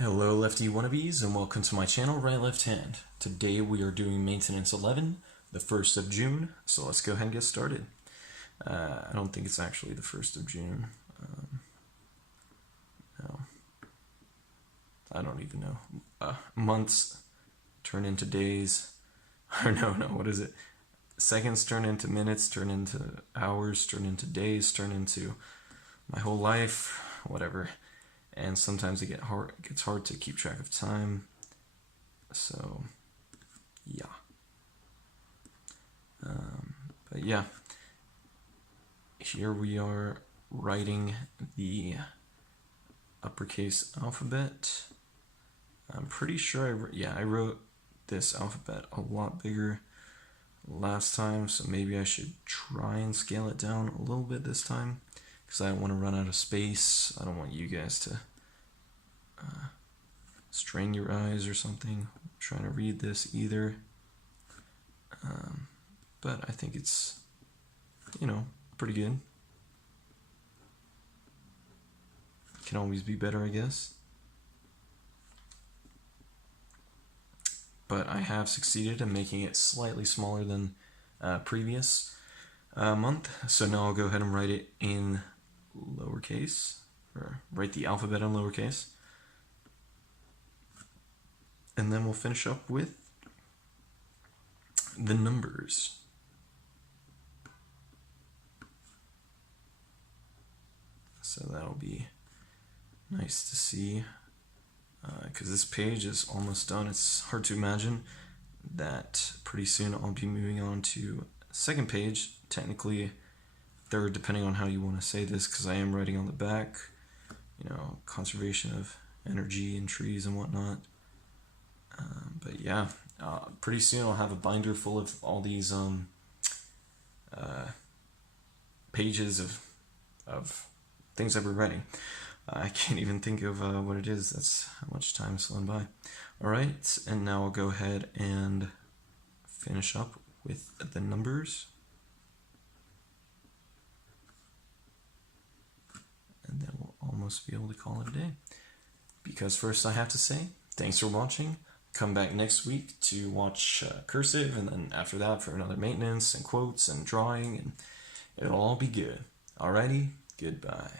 Hello Lefty Wannabes and welcome to my channel Right Left Hand. Today we are doing maintenance 11, the 1st of June, so let's go ahead and get started. I don't think it's actually the 1st of June. No, I don't even know. Months turn into days, or no, what is it? Seconds turn into minutes, turn into hours, turn into days, turn into my whole life, whatever. And sometimes it gets hard to keep track of time. So, yeah. But yeah, here we are writing the uppercase alphabet. I'm pretty sure I wrote this alphabet a lot bigger last time, so maybe I should try and scale it down a little bit this time, because I don't want to run out of space. I don't want you guys to strain your eyes or something trying to read this either. But I think it's, pretty good. Can always be better, I guess. But I have succeeded in making it slightly smaller than previous month. So now I'll go ahead and write it in lowercase, or write the alphabet in lowercase. And then we'll finish up with the numbers. So that'll be nice to see, because this page is almost done. It's hard to imagine that pretty soon I'll be moving on to second page, technically third, depending on how you want to say this, because I am writing on the back, conservation of energy and trees and whatnot. But yeah, pretty soon I'll have a binder full of all these pages of things that we're writing. I can't even think of what it is. That's how much time is flown by. Alright, and now I'll go ahead and finish up with the numbers. And then we'll almost be able to call it a day. Because first I have to say, thanks for watching. Come back next week to watch cursive, and then after that for another maintenance and quotes and drawing, and it'll all be good. Alrighty, goodbye.